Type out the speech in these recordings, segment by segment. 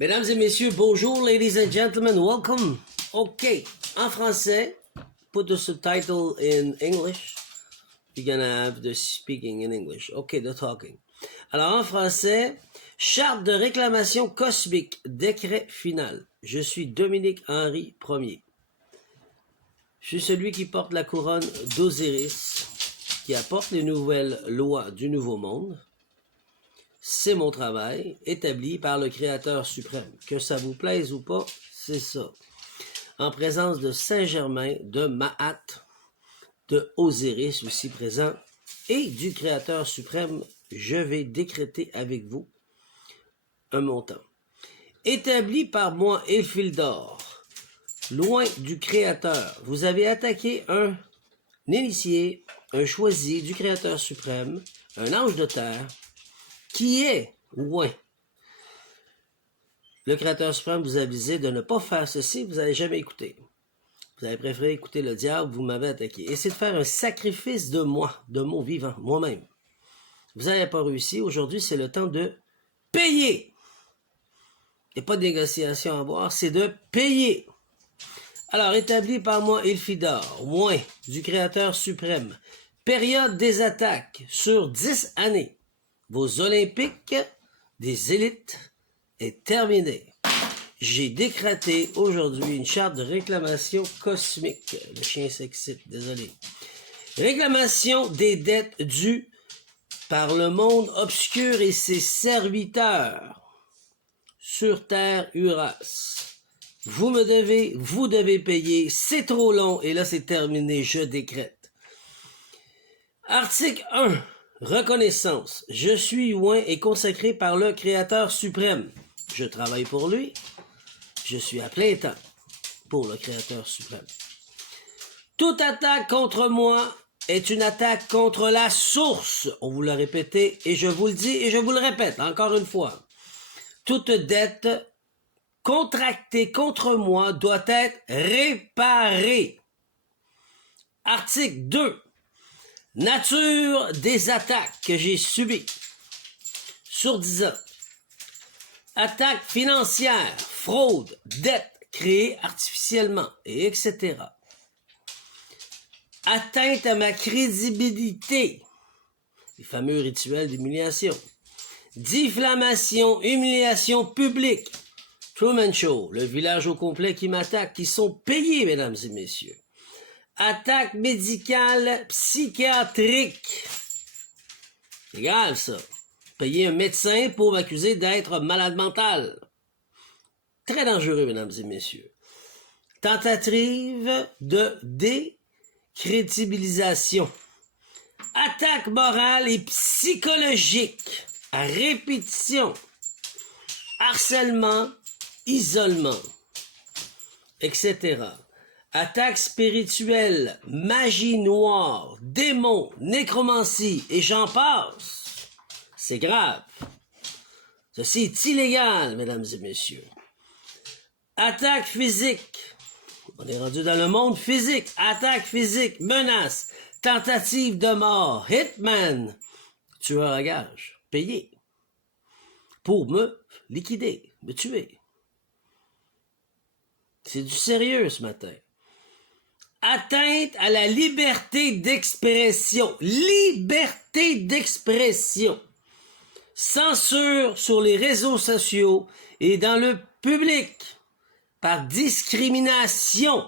Mesdames et messieurs, bonjour, ladies and gentlemen, welcome. OK, en français, put the subtitle in English. You're gonna have the speaking in English. OK, the talking. Alors, en français, charte de réclamation cosmique, décret final. Je suis Dominique-Henri Ier. Je suis celui qui porte la couronne d'Osiris, qui apporte les nouvelles lois du Nouveau Monde. C'est mon travail, établi par le Créateur suprême. Que ça vous plaise ou pas, c'est ça. En présence de Saint-Germain, de Maat, de Osiris aussi présent, et du Créateur suprême, je vais décréter avec vous un montant. Établi par moi, Elfildor, loin du Créateur, vous avez attaqué un initié, un choisi du Créateur suprême, un ange de terre, qui est loin. Le Créateur suprême vous a avisé de ne pas faire ceci, vous n'allez jamais écouter. Vous avez préféré écouter le diable, vous m'avez attaqué. Et c'est de faire un sacrifice de moi, de mon vivant, moi-même. Vous n'avez pas réussi, aujourd'hui c'est le temps de payer. Il n'y a pas de négociation à avoir, c'est de payer. Alors, établi par moi, Elfidor, loin du Créateur suprême, période des attaques sur 10 années. Vos Olympiques des élites est terminée. J'ai décrété aujourd'hui une charte de réclamation cosmique. Le chien s'excite, désolé. Réclamation des dettes dues par le monde obscur et ses serviteurs sur terre Uras. Vous me devez, vous devez payer, c'est trop long et là c'est terminé, je décrète. Article 1. Reconnaissance. Je suis oint et consacré par le Créateur suprême. Je travaille pour lui. Je suis à plein temps pour le Créateur suprême. Toute attaque contre moi est une attaque contre la source. On vous l'a répété et je vous le dis et je vous le répète encore une fois. Toute dette contractée contre moi doit être réparée. Article 2. Nature des attaques que j'ai subies sur 10 ans. Attaques financières, fraude, dettes créées artificiellement, et etc. Atteinte à ma crédibilité, les fameux rituels d'humiliation. Diffamation, humiliation publique. Truman Show, le village au complet qui m'attaque, qui sont payés, mesdames et messieurs. Attaque médicale psychiatrique. C'est grave, ça. Payer un médecin pour m'accuser d'être malade mental. Très dangereux, mesdames et messieurs. Tentative de décrédibilisation. Attaque morale et psychologique. À répétition. Harcèlement, isolement, etc. Attaque spirituelle, magie noire, démons, nécromancie, et j'en passe. C'est grave. Ceci est illégal, mesdames et messieurs. Attaque physique. On est rendu dans le monde physique. Attaque physique, menace, tentative de mort, hitman, tueur à gage, payé pour me liquider, me tuer. C'est du sérieux ce matin. Atteinte à la liberté d'expression. Liberté d'expression. Censure sur les réseaux sociaux et dans le public par discrimination.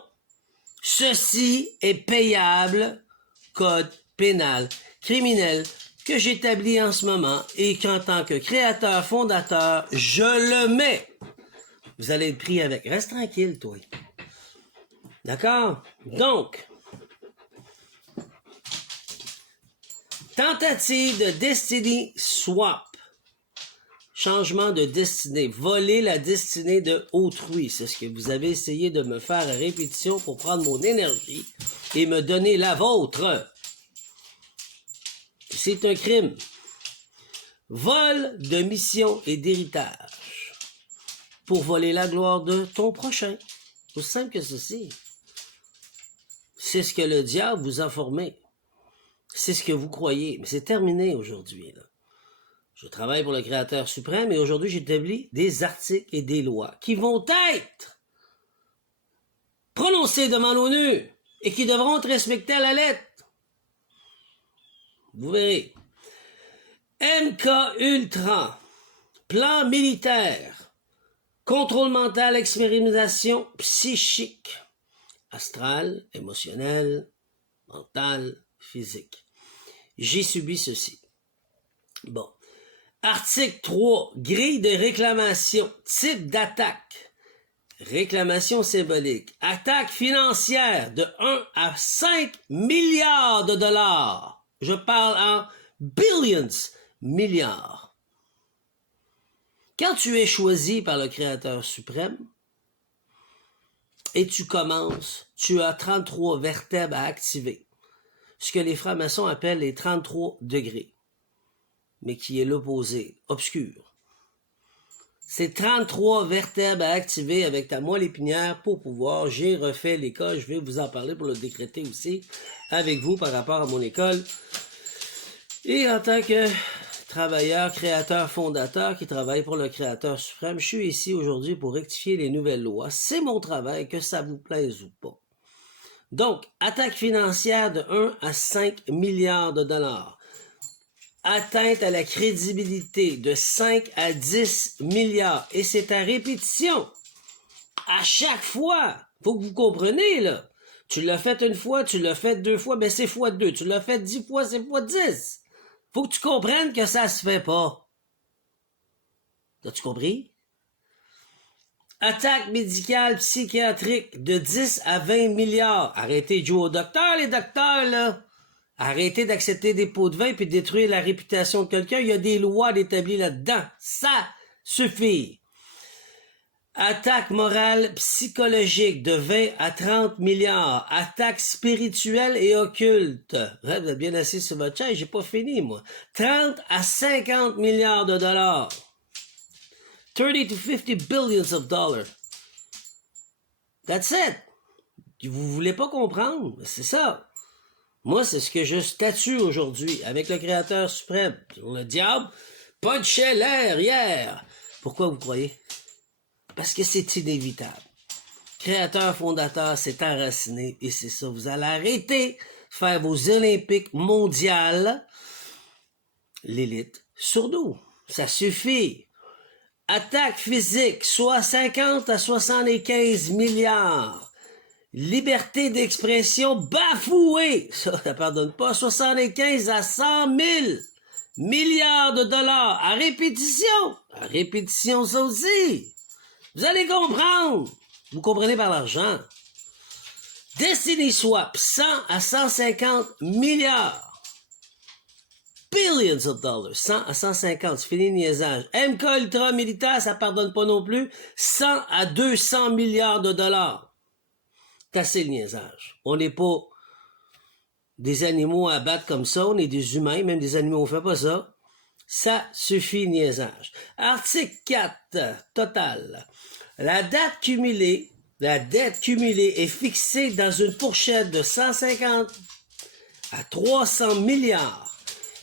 Ceci est payable, code pénal criminel que j'établis en ce moment et qu'en tant que créateur fondateur, je le mets. Vous allez être pris avec. Reste tranquille, toi. D'accord? Donc, tentative de Destiny Swap. Changement de destinée. Voler la destinée de autrui. C'est ce que vous avez essayé de me faire à répétition pour prendre mon énergie et me donner la vôtre. C'est un crime. Vol de mission et d'héritage. Pour voler la gloire de ton prochain. Aussi simple que ceci. C'est ce que le diable vous a formé. C'est ce que vous croyez. Mais c'est terminé aujourd'hui, là. Je travaille pour le Créateur suprême et aujourd'hui j'établis des articles et des lois qui vont être prononcés devant l'ONU et qui devront être respectés à la lettre. Vous verrez. MK Ultra, plan militaire, contrôle mental, expérimentation psychique, astrale, émotionnelle, mentale, physique. J'ai subi ceci. Bon. Article 3, grille de réclamation, type d'attaque. Réclamation symbolique. Attaque financière de 1 à 5 milliards de dollars. Je parle en billions, milliards. Quand tu es choisi par le Créateur suprême et tu commences, tu as 33 vertèbres à activer. Ce que les francs-maçons appellent les 33 degrés, mais qui est l'opposé, obscur. C'est 33 vertèbres à activer avec ta moelle épinière pour pouvoir. J'ai refait l'école, je vais vous en parler pour le décréter aussi avec vous par rapport à mon école. Et en tant que travailleur, créateur, fondateur qui travaille pour le Créateur suprême, je suis ici aujourd'hui pour rectifier les nouvelles lois. C'est mon travail, que ça vous plaise ou pas. Donc, attaque financière de 1 à 5 milliards de dollars. Atteinte à la crédibilité de 5 à 10 milliards. Et c'est à répétition. À chaque fois. Faut que vous compreniez, là. Tu l'as fait une fois, tu l'as fait 2 fois, ben c'est fois 2. Tu l'as fait 10 fois, c'est fois 10. Faut que tu comprennes que ça se fait pas. As-tu compris? Attaque médicale psychiatrique de 10 à 20 milliards. Arrêtez de jouer au docteur, les docteurs, là. Arrêtez d'accepter des pots de vin puis de détruire la réputation de quelqu'un. Il y a des lois établies là-dedans. Ça suffit. Attaque morale psychologique de 20 à 30 milliards. Attaque spirituelle et occulte. Ouais, vous êtes bien assis sur votre chaise, j'ai pas fini, moi. 30 à 50 milliards de dollars. 30 to 50 billions of dollars. That's it. Vous voulez pas comprendre? C'est ça. Moi, c'est ce que je statue aujourd'hui avec le Créateur suprême. Le diable punchait l'air hier. Pourquoi vous croyez? Parce que c'est inévitable. Créateur fondateur s'est enraciné et c'est ça. Vous allez arrêter de faire vos Olympiques mondiales, l'élite, sur nous. Ça suffit. Attaque physique, soit 50 à 75 milliards. Liberté d'expression bafouée, ça pardonne pas, 75 à 100 000 milliards de dollars à répétition ça aussi. Vous allez comprendre, vous comprenez par l'argent. Destiny Swap, 100 à 150 milliards. Billions of dollars, 100 à 150, c'est fini le niaisage. MK Ultra militaire, ça pardonne pas non plus, 100 à 200 milliards de dollars. C'est assez le niaisage. On n'est pas des animaux à battre comme ça, on est des humains, même des animaux, on fait pas ça. Ça suffit, niaisage. Article 4, total. La dette cumulée est fixée dans une fourchette de 150 à 300 milliards,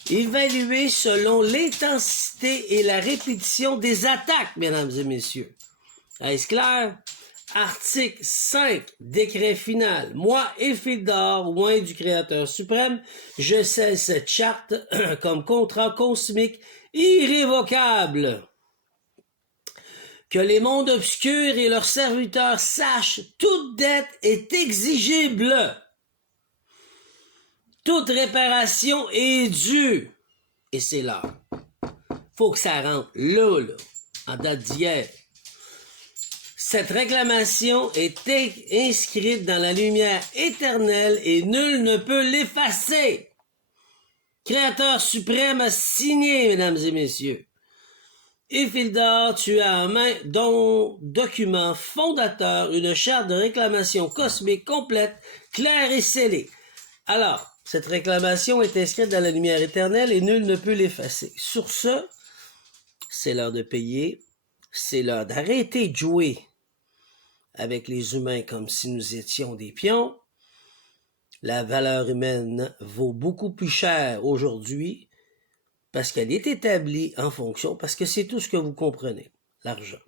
évaluée selon l'intensité et la répétition des attaques, mesdames et messieurs. Est-ce clair? Article 5, décret final. Moi, Efildor, loin du Créateur suprême, je scelle cette charte comme contrat cosmique irrévocable. Que les mondes obscurs et leurs serviteurs sachent, toute dette est exigible. Toute réparation est due. Et c'est là. Faut que ça rentre là, en date d'hier. Cette réclamation est inscrite dans la lumière éternelle et nul ne peut l'effacer. Créateur suprême a signé, mesdames et messieurs. Efildor, tu as en main ton document fondateur, une charte de réclamation cosmique complète, claire et scellée. Alors, cette réclamation est inscrite dans la lumière éternelle et nul ne peut l'effacer. Sur ce, c'est l'heure de payer, c'est l'heure d'arrêter de jouer avec les humains comme si nous étions des pions. La valeur humaine vaut beaucoup plus cher aujourd'hui parce qu'elle est établie en fonction, parce que c'est tout ce que vous comprenez, l'argent.